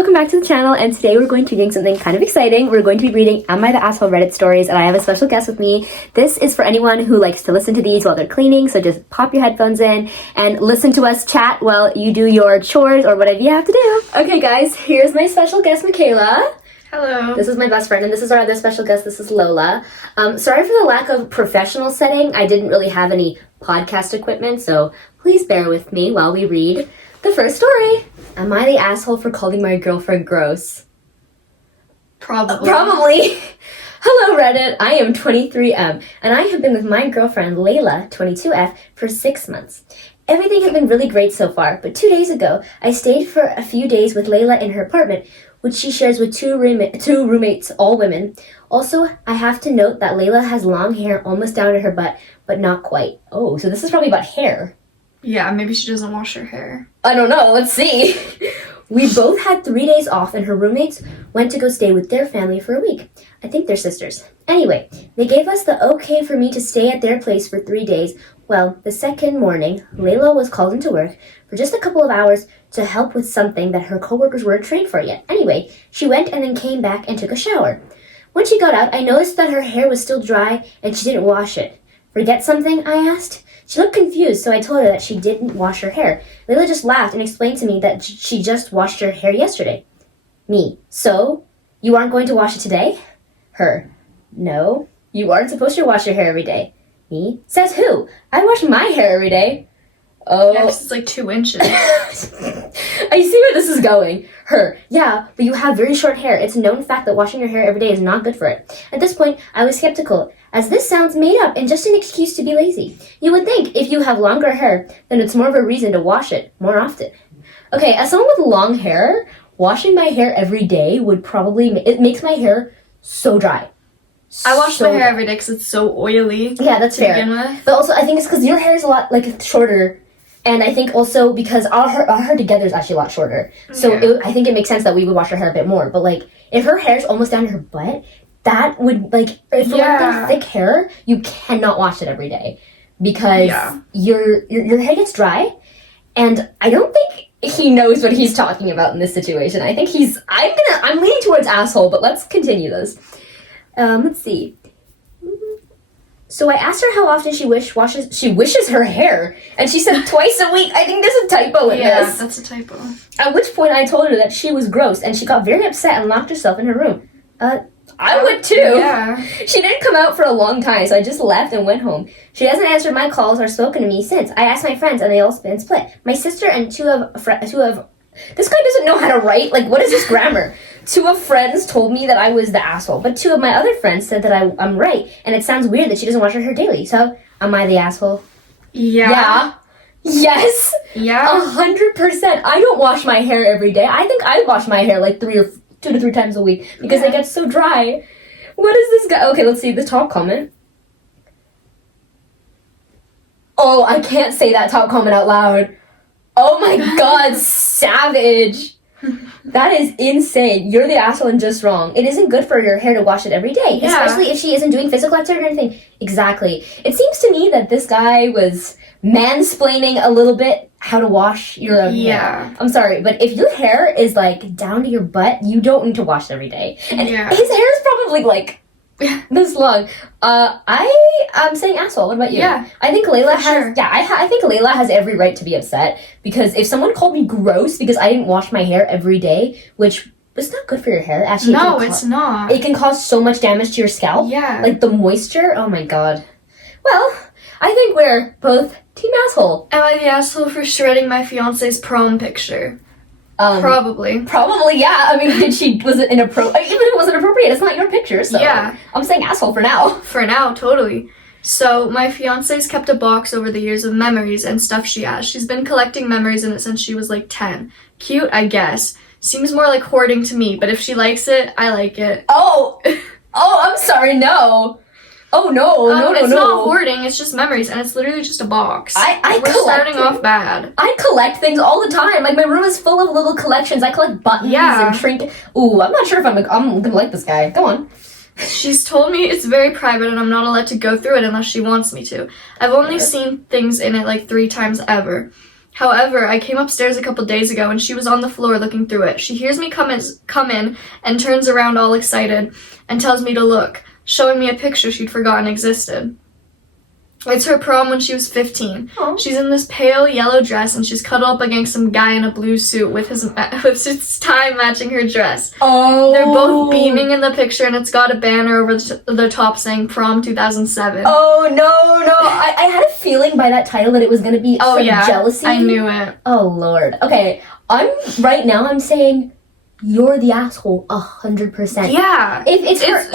welcome back to the channel, and today we're going to be doing something kind of exciting. We're going to be reading Am I the Asshole Reddit stories, and I have a special guest with me. This is for anyone who likes to listen to these while they're cleaning, so just pop your headphones in and listen to us chat while you do your chores or whatever you have to do. Okay guys, here's my special guest, Michaela. Hello. This is my best friend, and this is our other special guest. This is Lola. Sorry for the lack of professional setting. I didn't really have any podcast equipment, so please bear with me while we read the first story. Am I the asshole for calling my girlfriend gross? Probably. Hello Reddit, I am 23M, and I have been with my girlfriend Layla, 22F, for 6 months. Everything has been really great so far, but 2 days ago, I stayed for a few days with Layla in her apartment, which she shares with two roommates, all women. Also, I have to note that Layla has long hair almost down to her butt, but not quite. Oh, so this is probably about hair. Yeah, maybe she doesn't wash her hair. I don't know, let's see. We both had 3 days off, and her roommates went to go stay with their family for a week. I think they're sisters. Anyway, they gave us the okay for me to stay at their place for 3 days. Well, the second morning, Layla was called into work for just a couple of hours to help with something that her coworkers weren't trained for yet. Anyway, she went and then came back and took a shower. When she got out, I noticed that her hair was still dry and she didn't wash it. Forget something? I asked. She looked confused, so I told her that she didn't wash her hair. Layla just laughed and explained to me that she just washed her hair yesterday. Me. So? You aren't going to wash it today? Her. No. You aren't supposed to wash your hair every day. Me. Says who? I wash my hair every day. Oh. Yeah, 'cause it's like 2 inches. I see where this is going. Her. Yeah, but you have very short hair. It's a known fact that washing your hair every day is not good for it. At this point, I was skeptical, as this sounds made up and just an excuse to be lazy. You would think if you have longer hair, then it's more of a reason to wash it more often. Okay, as someone with long hair, washing my hair every day would probably, it makes my hair so dry. I wash my hair every day because it's so oily. Yeah, that's fair. Begin with. But also, I think it's because your hair is a lot shorter, and I think also because our hair together is actually a lot shorter. So yeah. I think it makes sense that we would wash our hair a bit more. But like, if her hair is almost down to her butt, that would if for one thing, thick hair, you cannot wash it every day because your hair gets dry, and I don't think he knows what he's talking about in this situation. I think I'm leaning towards asshole, but let's continue this. Let's see. So I asked her how often she wishes her hair, and she said twice a week. I think there's a typo in this. Yeah, that's a typo. At which point I told her that she was gross, and she got very upset and locked herself in her room. I would too. Yeah. She didn't come out for a long time, so I just left and went home. She hasn't answered my calls or spoken to me since. I asked my friends, and they all been split. My sister and two of this guy doesn't know how to write. Like, what is this grammar? 2 of friends told me that I was the asshole, but 2 of my other friends said that I'm right, and it sounds weird that she doesn't wash her hair daily. So, am I the asshole? Yeah. Yes. Yeah. 100%. I don't wash my hair every day. I think I wash my hair like 2 to 3 times a week because it gets so dry. What is this guy? Okay, let's see the top comment. Oh, I can't say that top comment out loud. Oh my god, savage. That is insane. You're the asshole and just wrong. It isn't good for your hair to wash it every day, especially if she isn't doing physical activity or anything. Exactly. It seems to me that this guy was mansplaining a little bit how to wash your hair. I'm sorry, but if your hair is like down to your butt, you don't need to wash it every day. And his hair is probably like this long. I'm saying asshole. What about you? Yeah. I think Layla has. Yeah, I think Layla has every right to be upset because if someone called me gross because I didn't wash my hair every day, which is not good for your hair. Actually, no, it's not. It can cause so much damage to your scalp. Yeah. Like the moisture. Oh my god. Well, I think we're both team asshole. Am I the asshole for shredding my fiance's prom picture? Probably, yeah. I mean, was it inappropriate? Even if it wasn't appropriate, it's not your picture, so yeah. I'm saying asshole for now. For now, totally. So, my fiance's kept a box over the years of memories and stuff she has. She's been collecting memories in it since she was like 10. Cute, I guess. Seems more like hoarding to me, but if she likes it, I like it. Oh, I'm sorry, no. Oh, no. It's not hoarding, it's just memories, and it's literally just a box. We're starting off bad. I collect things all the time. Like, my room is full of little collections. I collect buttons and trinkets. Ooh, I'm not sure if I'm gonna like this guy. Go on. She's told me it's very private and I'm not allowed to go through it unless she wants me to. I've only seen things in it like 3 times ever. However, I came upstairs a couple days ago and she was on the floor looking through it. She hears me come in and turns around all excited and tells me to look, showing me a picture she'd forgotten existed. It's her prom when she was 15. Oh. She's in this pale yellow dress and she's cuddled up against some guy in a blue suit with his tie matching her dress. Oh. They're both beaming in the picture and it's got a banner over the top saying Prom 2007. Oh, no. I had a feeling by that title that it was going to be some jealousy. I knew it. Oh, Lord. Okay, I'm saying you're the asshole 100%. Yeah.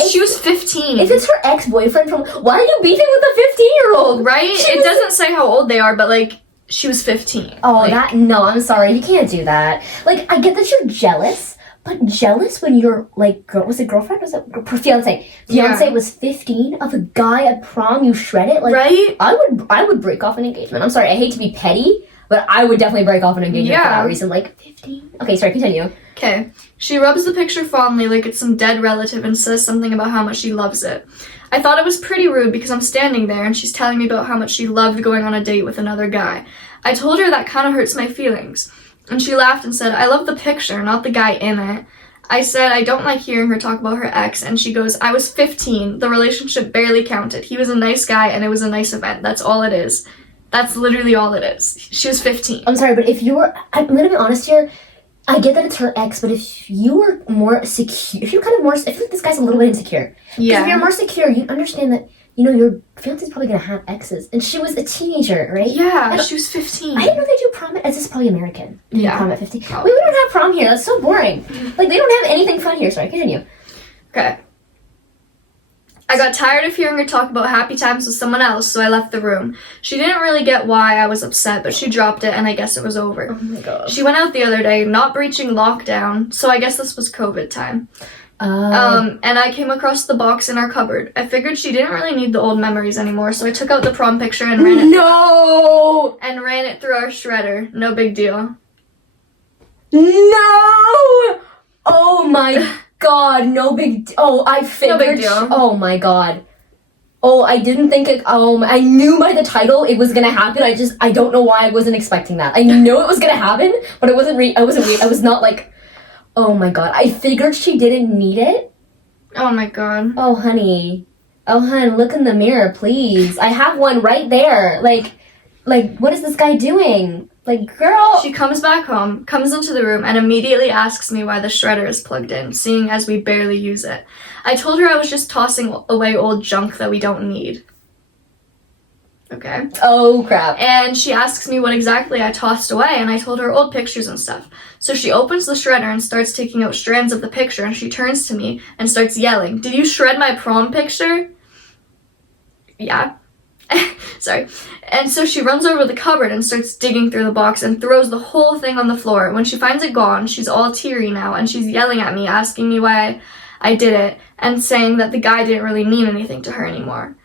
She was 15. If it's her ex-boyfriend why are you beefing with a 15-year-old? Right? It doesn't say how old they are, but, like, she was 15. Oh, no, I'm sorry. You can't do that. Like, I get that you're jealous, but jealous when your, like, was it girlfriend? Was it fiance? Fiance was 15 of a guy at prom, you shred it? Like, right? I would break off an engagement. I'm sorry, I hate to be petty, but I would definitely break off an engagement for that reason. Like, 15? Okay, sorry, continue. Okay. She rubs the picture fondly like it's some dead relative and says something about how much she loves it. I thought it was pretty rude because I'm standing there and she's telling me about how much she loved going on a date with another guy. I told her that kind of hurts my feelings. And she laughed and said, I love the picture, not the guy in it. I said, I don't like hearing her talk about her ex, and she goes, I was 15. The relationship barely counted. He was a nice guy and it was a nice event. That's all it is. That's literally all it is. She was 15. I'm sorry, but I'm gonna be honest here, I get that it's her ex, but if you were more secure, I feel like this guy's a little bit insecure. Yeah. If you're more secure, you understand that, your fiance's probably gonna have exes. And she was a teenager, right? Yeah, she was 15. I didn't know they do prom this is probably American. They do prom at 15. Probably. We don't have prom here, that's so boring. Like, they don't have anything fun here, sorry, continue. Okay. I got tired of hearing her talk about happy times with someone else, so I left the room. She didn't really get why I was upset, but she dropped it, and I guess it was over. Oh my god. She went out the other day, not breaching lockdown, so I guess this was COVID time. Oh. And I came across the box in our cupboard. I figured she didn't really need the old memories anymore, so I took out the prom picture and ran it through our shredder. No big deal. No! Oh my god, no big I figured. No big deal. Oh my god. Oh, I didn't think it. I knew by the title it was gonna happen. I don't know why I wasn't expecting that. I knew it was gonna happen, but it wasn't. I was not like. Oh my god. I figured she didn't need it. Oh my god. Oh honey. Oh hun, look in the mirror, please. I have one right there. Like, what is this guy doing? Like, girl. She comes back home, comes into the room, and immediately asks me why the shredder is plugged in, seeing as we barely use it. I told her I was just tossing away old junk that we don't need. Okay. Oh, crap. And she asks me what exactly I tossed away, and I told her old pictures and stuff. So she opens the shredder and starts taking out strands of the picture, and she turns to me and starts yelling, "Did you shred my prom picture?" Yeah. Sorry. And so she runs over the cupboard and starts digging through the box and throws the whole thing on the floor. When she finds it gone, she's all teary now, and she's yelling at me, asking me why I did it, and saying that the guy didn't really mean anything to her anymore.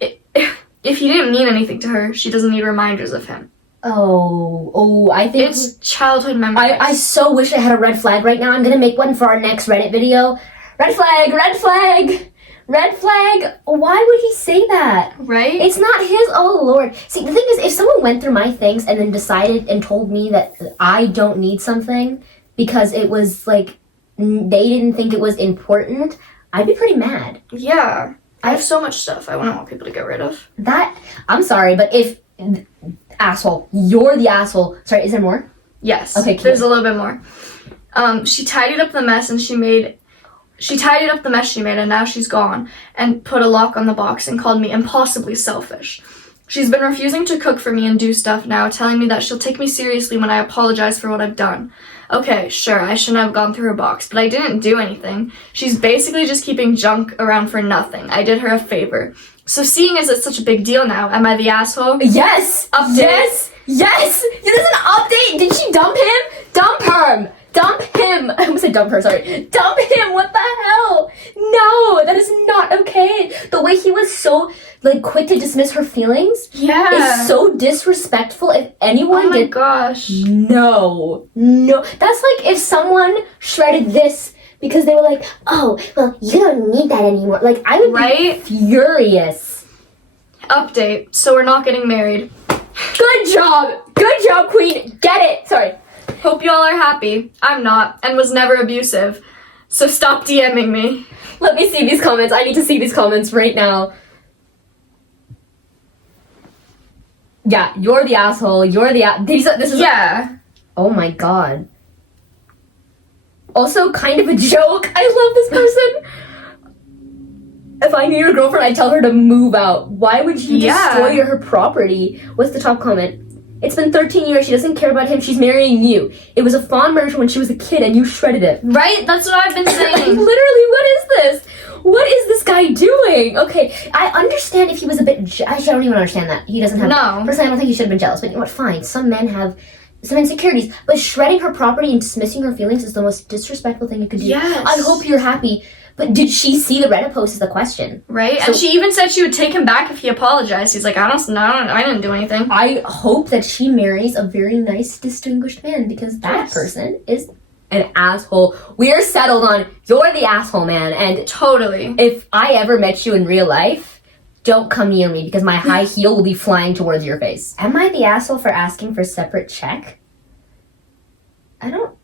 If he didn't mean anything to her, she doesn't need reminders of him. Oh, I think... It's childhood memories. I so wish I had a red flag right now. I'm gonna make one for our next Reddit video. Red flag, red flag, red flag. Why would he say that? Right? It's not his, oh Lord. See, the thing is, if someone went through my things and then decided and told me that I don't need something because it was like, they didn't think it was important, I'd be pretty mad. Yeah. I have so much stuff I wouldn't want people to get rid of. I'm sorry, but if... Asshole. You're the asshole. Sorry, is there more? Yes. Okay, there's a little bit more. She tidied up the mess she made, and now she's gone, and put a lock on the box and called me impossibly selfish. She's been refusing to cook for me and do stuff now, telling me that she'll take me seriously when I apologize for what I've done. Okay, sure, I shouldn't have gone through her box, but I didn't do anything. She's basically just keeping junk around for nothing. I did her a favor. So seeing as it's such a big deal now, am I the asshole? Yes! Update. Yes! There's an update! Did she dump him? Dump her! Dump him! I almost said dump her, sorry. Dump him! What the hell? No! That is not okay. The way he was so, quick to dismiss her feelings is so disrespectful. If anyone Oh my gosh. No. That's like if someone shredded this because they were like, oh, well, you don't need that anymore. I would be furious. Update. So we're not getting married. Good job! Good job, Queen! Get it! Sorry. Hope you all are happy. I'm not, and was never abusive. So stop DMing me. Let me see these comments. I need to see these comments right now. Yeah, you're the asshole. You're the this is Yeah. Oh my god. Also, kind of a joke. I love this person. If I knew your girlfriend, I'd tell her to move out. Why would you destroy her property? What's the top comment? It's been 13 years. She doesn't care about him. She's marrying you. It was a fond memory when she was a kid, and you shredded it. Right? That's what I've been saying. Literally, what is this? What is this guy doing? Okay, I understand if he was a bit... I don't even understand that. He doesn't have... No. Personally, I don't think he should have been jealous. But you know what? Fine. Some men have some insecurities. But shredding her property and dismissing her feelings is the most disrespectful thing you could do. Yes. I hope you're happy. But did she see the Reddit post is the question. Right? So, and she even said she would take him back if he apologized. He's like, I didn't do anything. I hope that she marries a very nice, distinguished man, because that person is an asshole. We're settled on, you're the asshole, man. And totally. If I ever met you in real life, don't come near me, because my high heel will be flying towards your face. Am I the asshole for asking for separate check? No.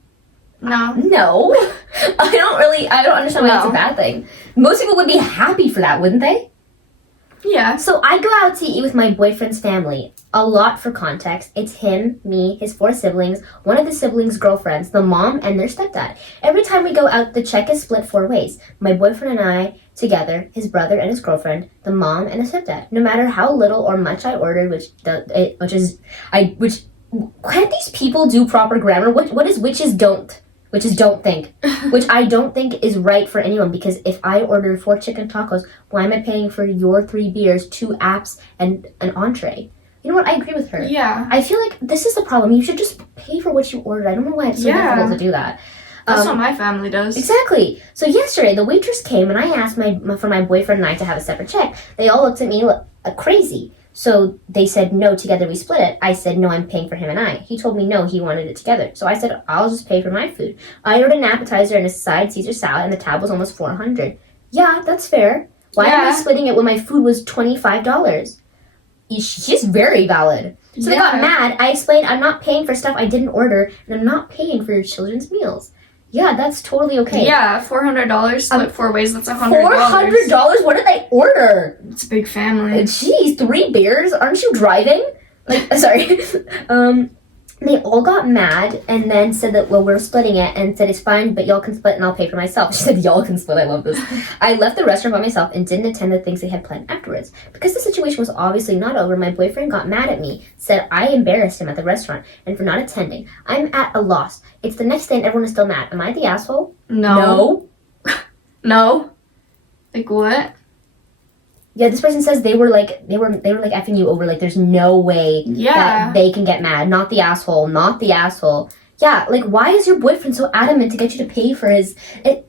I don't understand why that's a bad thing. Most people would be happy for that, wouldn't they? Yeah. So I go out to eat with my boyfriend's family. A lot for context. It's him, me, his 4 siblings, one of the siblings' girlfriends, the mom, and their stepdad. Every time we go out, the check is split 4 ways. My boyfriend and I together, his brother and his girlfriend, the mom and the stepdad. No matter how little or much I ordered, can't these people do proper grammar? What is which is don't? Which is don't think. Which I don't think is right for anyone, because if I order 4 chicken tacos, why am I paying for your 3 beers, 2 apps, and an entree? You know what? I agree with her. Yeah. I feel like this is the problem. You should just pay for what you ordered. I don't know why it's so difficult to do that. That's what my family does. Exactly. So yesterday, the waitress came, and I asked for my boyfriend and I to have a separate check. They all looked at me crazy. So they said, no, together we split it. I said, no, I'm paying for him and I. He told me, no, he wanted it together. So I said, I'll just pay for my food. I ordered an appetizer and a side Caesar salad, and the tab was almost $400. Yeah, that's fair. Why am I splitting it when my food was $25? She's very valid. So they got mad. I explained, I'm not paying for stuff I didn't order, and I'm not paying for your children's meals. Yeah, that's totally okay. Yeah, $400 split 4 ways, that's $100. $400? What did they order? It's a big family. Jeez, 3 beers? Aren't you driving? Sorry. They all got mad and then said that, well, we're splitting it, and said it's fine, but y'all can split and I'll pay for myself. She said, y'all can split. I love this. I left the restaurant by myself and didn't attend the things they had planned afterwards. Because the situation was obviously not over, my boyfriend got mad at me, said I embarrassed him at the restaurant and for not attending. I'm at a loss. It's the next day and everyone is still mad. Am I the asshole? No. No. Like what? Yeah, this person says they were effing you over. Like, there's no way that they can get mad. Not the asshole. Not the asshole. Yeah, like, why is your boyfriend so adamant to get you to pay for his...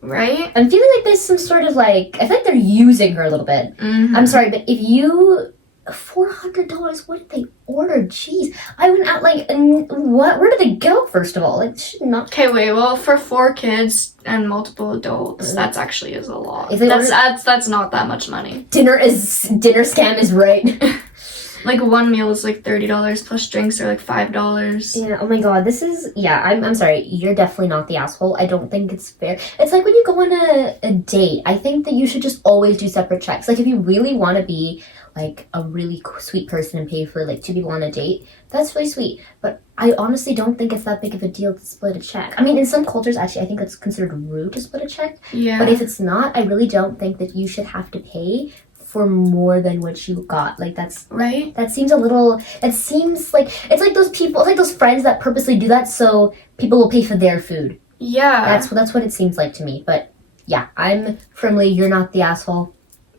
Right? I'm feeling like there's some sort of, like... I feel like they're using her a little bit. Mm-hmm. I'm sorry, but if you... $400, what did they order? Jeez. I went out, like, what? Where did they go, first of all? Like, should not... Okay, wait, well, for 4 kids and multiple adults, that's actually is a lot. That's not that much money. Dinner scam is right. Like, one meal is like $30 plus drinks are like $5. Yeah, oh my god, this is... Yeah, I'm sorry. You're definitely not the asshole. I don't think it's fair. It's like when you go on a date. I think that you should just always do separate checks. Like, if you really want to be... like a really sweet person and pay for like 2 people on a date, that's really sweet. But I honestly don't think it's that big of a deal to split a check. I mean, in some cultures, actually, I think it's considered rude to split a check. Yeah. But if it's not, I really don't think that you should have to pay for more than what you got. Like, that's... Right? That seems a little... It seems like... It's like those people... It's like those friends that purposely do that so people will pay for their food. Yeah. That's what it seems like to me. But, yeah, I'm firmly... You're not the asshole.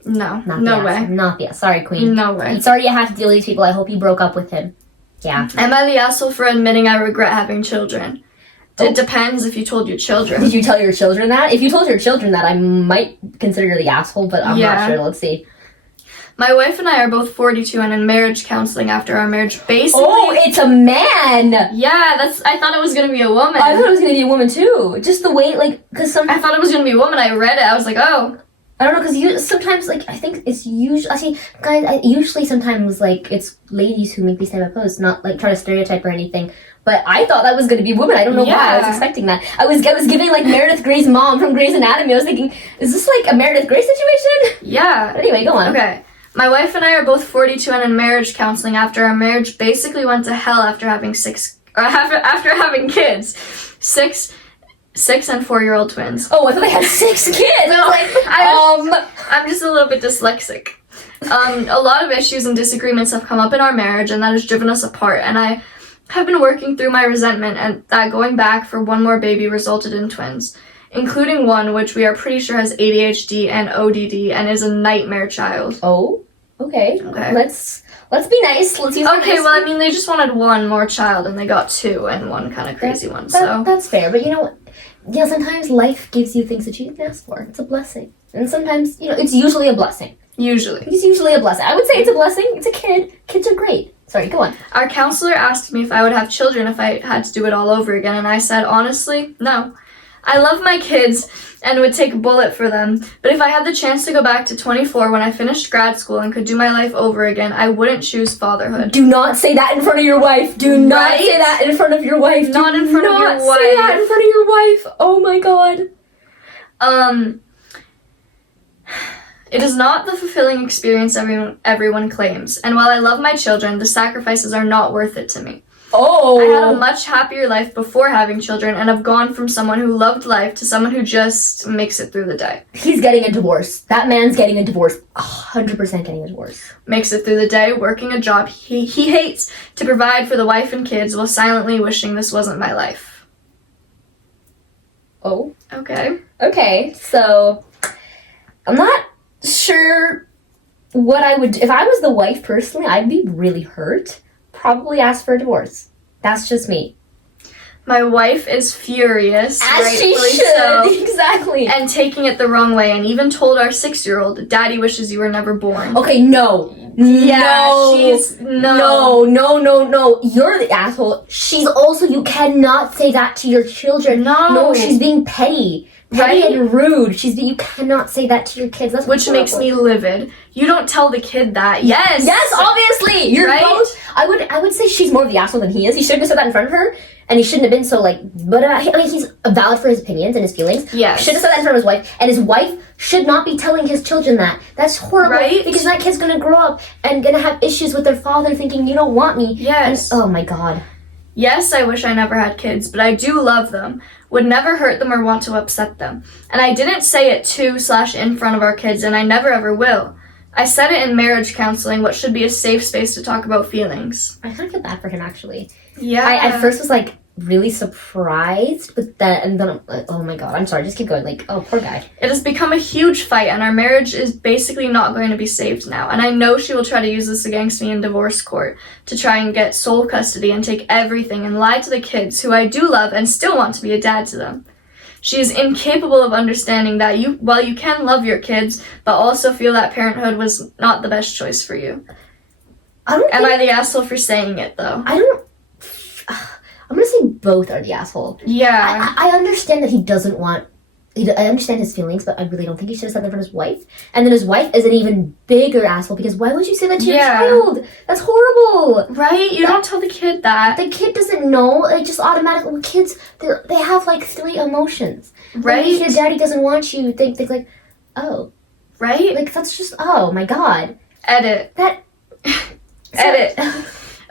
No way. Not the sorry, Queen. No way. Sorry you have to deal with these people. I hope you broke up with him. Yeah. Am I the asshole for admitting I regret having children? It depends if you told your children. Did you tell your children that? If you told your children that, I might consider you the asshole, but I'm not sure. Let's see. My wife and I are both 42 and in marriage counseling after our marriage. Basically... Oh, it's a man! Yeah, I thought it was going to be a woman. I thought it was going to be a woman, too. Just the way, like, because some... I thought it was going to be a woman. I read it. I was like, oh... I don't know, because sometimes, like, I think it's usually, actually, guys, usually sometimes, like, it's ladies who make these type of posts, not, like, try to stereotype or anything. But I thought that was going to be women. I don't know why I was expecting that. I was giving, like, Meredith Grey's mom from Grey's Anatomy. I was thinking, is this, like, a Meredith Grey situation? Yeah. But anyway, go on. Okay. My wife and I are both 42 and in marriage counseling after our marriage basically went to hell after having after having kids. Six and 4-year-old twins. Oh, I thought I had 6 kids. No, I was like, I'm just a little bit dyslexic. A lot of issues and disagreements have come up in our marriage, and that has driven us apart. And I have been working through my resentment, and that going back for one more baby resulted in twins, including one which we are pretty sure has ADHD and ODD and is a nightmare child. Oh, okay. Let's be nice. Let's use okay, well, I mean, they just wanted one more child, and they got 2, and one kind of crazy one, so... That's fair, but you know what? Yeah, sometimes life gives you things that you didn't ask for. It's a blessing. And sometimes, it's usually a blessing. It's usually a blessing. I would say it's a blessing. It's a kid. Kids are great. Sorry, go on. Our counselor asked me if I would have children if I had to do it all over again, and I said, honestly, no. I love my kids and would take a bullet for them, but if I had the chance to go back to 24 when I finished grad school and could do my life over again, I wouldn't choose fatherhood. Do not say that in front of your wife. Do not say that in front of your wife. Not in front of your wife. Do not say that in front of your wife. Oh my god. It is not the fulfilling experience everyone claims, and while I love my children, the sacrifices are not worth it to me. Oh. I had a much happier life before having children, and have gone from someone who loved life to someone who just makes it through the day. He's getting a divorce. That man's getting a divorce. 100% getting a divorce. Makes it through the day, working a job he hates to provide for the wife and kids while silently wishing this wasn't my life. Oh. Okay, so I'm not sure what I would do. If I was the wife personally, I'd be really hurt. Probably ask for a divorce. That's just me. My wife is furious. As she should. So, exactly. And taking it the wrong way, and even told our 6-year-old, Daddy wishes you were never born. Okay, no. Yeah, No. You're the asshole. She's also, you cannot say that to your children. No, she's being petty. And rude. You cannot say that to your kids. That's which horrible. Makes me livid. You don't tell the kid that. Yes, obviously. You're right? both. I would say she's more of the asshole than he is. He shouldn't have said that in front of her, and he shouldn't have been so But I mean, he's valid for his opinions and his feelings. Yes. Should have said that in front of his wife, and his wife should not be telling his children that. That's horrible. Right? Because that kid's gonna grow up and gonna have issues with their father, thinking you don't want me. Yes. And, oh my god. Yes, I wish I never had kids, but I do love them. Would never hurt them or want to upset them. And I didn't say it to/in front of our kids, and I never ever will. I said it in marriage counseling, what should be a safe space to talk about feelings. I kind of feel bad for him, actually. Yeah. I at first was really surprised, but then I'm like, oh my god, I'm sorry, just keep going. Oh, poor guy. It has become a huge fight, and our marriage is basically not going to be saved now. And I know she will try to use this against me in divorce court to try and get sole custody and take everything and lie to the kids, who I do love and still want to be a dad to them. She is incapable of understanding that while you can love your kids, but also feel that parenthood was not the best choice for you. Am I the asshole for saying it, though? I'm gonna say both are the asshole. Yeah. I understand that he doesn't want... I understand his feelings, but I really don't think he should have said that in front of his wife. And then his wife is an even bigger asshole, because why would you say that to your child? That's horrible. Right? You don't tell the kid that. The kid doesn't know. Just automatically... Kids, they have 3 emotions. Right? When your daddy doesn't want you, think oh. Right? That's just... Oh, my God. Edit. Edit.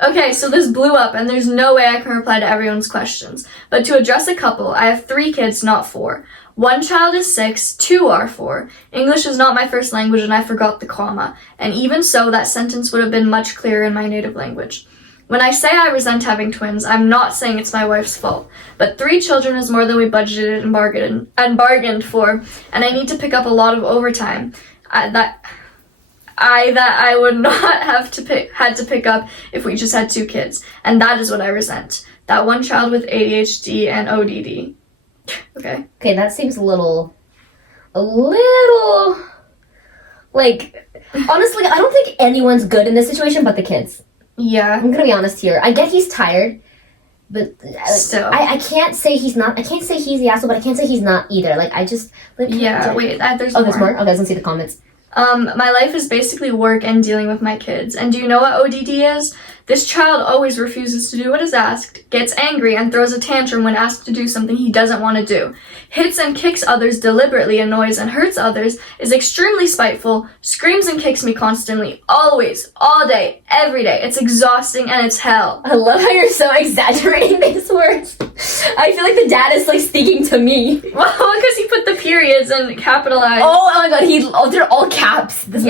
Okay, so this blew up, and there's no way I can reply to everyone's questions. But to address a couple, I have 3 kids, not 4. 1 child is 6, 2 are 4. English is not my first language, and I forgot the comma. And even so, that sentence would have been much clearer in my native language. When I say I resent having twins, I'm not saying it's my wife's fault. But 3 children is more than we budgeted and bargained for, and I need to pick up a lot of overtime. I would not had to pick up if we just had 2 kids, and that is what I resent. That 1 child with ADHD and ODD. Okay, that seems a little, honestly, I don't think anyone's good in this situation but the kids. Yeah. I'm gonna be honest here. I get he's tired, But Still. I can't say he's not. I can't say he's the asshole, but I can't say he's not either. Like I just. Like, Yeah, wait, there's oh, more. there's more? Okay, let's see the comments. My life is basically work and dealing with my kids. And do you know what ODD is? This child always refuses to do what is asked, gets angry, and throws a tantrum when asked to do something he doesn't want to do. Hits and kicks others deliberately, annoys and hurts others, is extremely spiteful, screams and kicks me constantly, always, all day, every day. It's exhausting and it's hell. I love how you're so exaggerating these words. I feel like the dad is like speaking to me. Well, because he put the periods and capitalized. Oh my god, they're all caps. This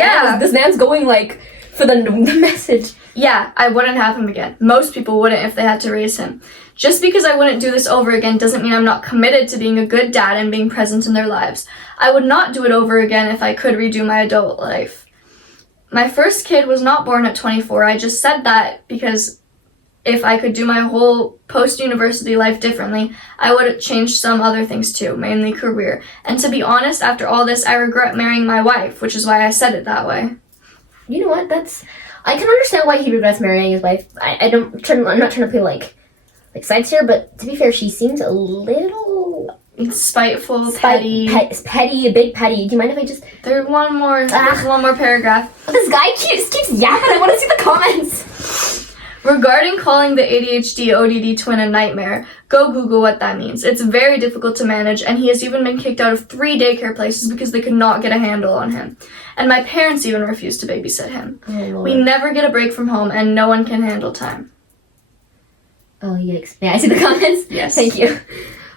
man's going like for the message. Yeah, I wouldn't have him again. Most people wouldn't if they had to raise him. Just because I wouldn't do this over again doesn't mean I'm not committed to being a good dad and being present in their lives. I would not do it over again if I could redo my adult life. My first kid was not born at 24. I just said that because if I could do my whole post-university life differently, I would have changed some other things too, mainly career. And to be honest, after all this, I regret marrying my wife, which is why I said it that way. You know what? I can understand why he regrets marrying his wife. I'm not trying to play like sides here, but to be fair, she seems a little spiteful, petty, a big petty. Do you mind if I just? There's one more paragraph. This guy just keeps yapping. I want to see the comments. Regarding calling the ADHD ODD twin a nightmare, go Google what that means. It's very difficult to manage, and he has even been kicked out of 3 daycare places because they could not get a handle on him. And my parents even refuse to babysit him. Oh, Lord. We never get a break from home, and no one can handle time. Oh, yikes. May I see the comments? Yes. Thank you.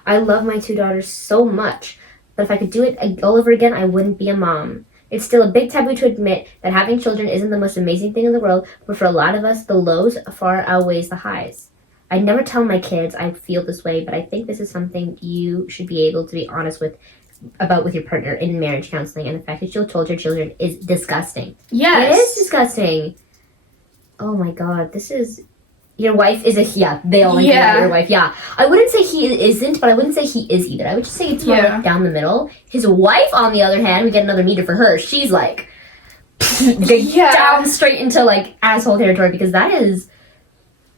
I love my 2 daughters so much, but if I could do it all over again, I wouldn't be a mom. It's still a big taboo to admit that having children isn't the most amazing thing in the world, but for a lot of us, the lows far outweighs the highs. I'd never tell my kids I feel this way, but I think this is something you should be able to be honest about with your partner in marriage counseling, and the fact that you told your children is disgusting. Yes. It is disgusting. Oh my god, this is... Your wife is they all like your wife, I wouldn't say he isn't, but I wouldn't say he is either. I would just say it's more like down the middle. His wife, on the other hand, we get another meter for her. She's like, down straight into like asshole territory, because that is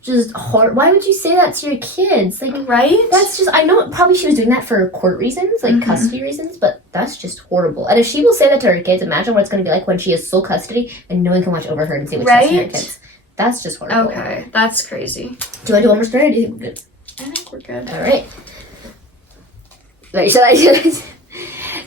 just hard. Why would you say that to your kids? Like, right? That's just, I know probably she was doing that for court reasons, like custody reasons, but that's just horrible. And if she will say that to her kids, imagine what it's going to be like when she has sole custody and no one can watch over her and see what's right? to her kids. That's just horrible. Okay, that's crazy. Do I do one more story, or do you think we're good? I think we're good. All right. Should I?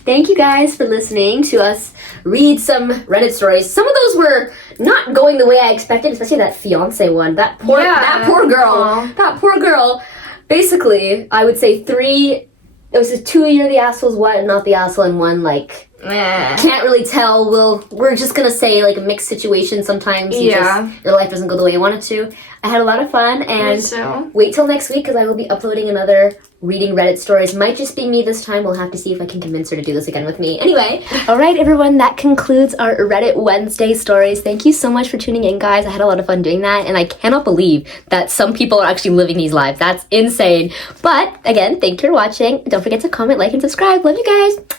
Thank you guys for listening to us read some Reddit stories. Some of those were not going the way I expected, especially that fiance one. That poor girl. Aww. That poor girl. Basically, I would say 3. It was 2 you're the assholes, 1 not the asshole, and 1 like can't really tell. We're just gonna say like a mixed situation. Sometimes your life doesn't go the way you want it to. I had a lot of fun, and wait till next week because I will be uploading another reading Reddit stories. Might just be me this time. We'll have to see if I can convince her to do this again with me. Anyway, all right, everyone, that concludes our Reddit Wednesday stories. Thank you so much for tuning in, guys. I had a lot of fun doing that, and I cannot believe that some people are actually living these lives. That's insane. But again, thank you for watching. Don't forget to comment, like, and subscribe. Love you guys.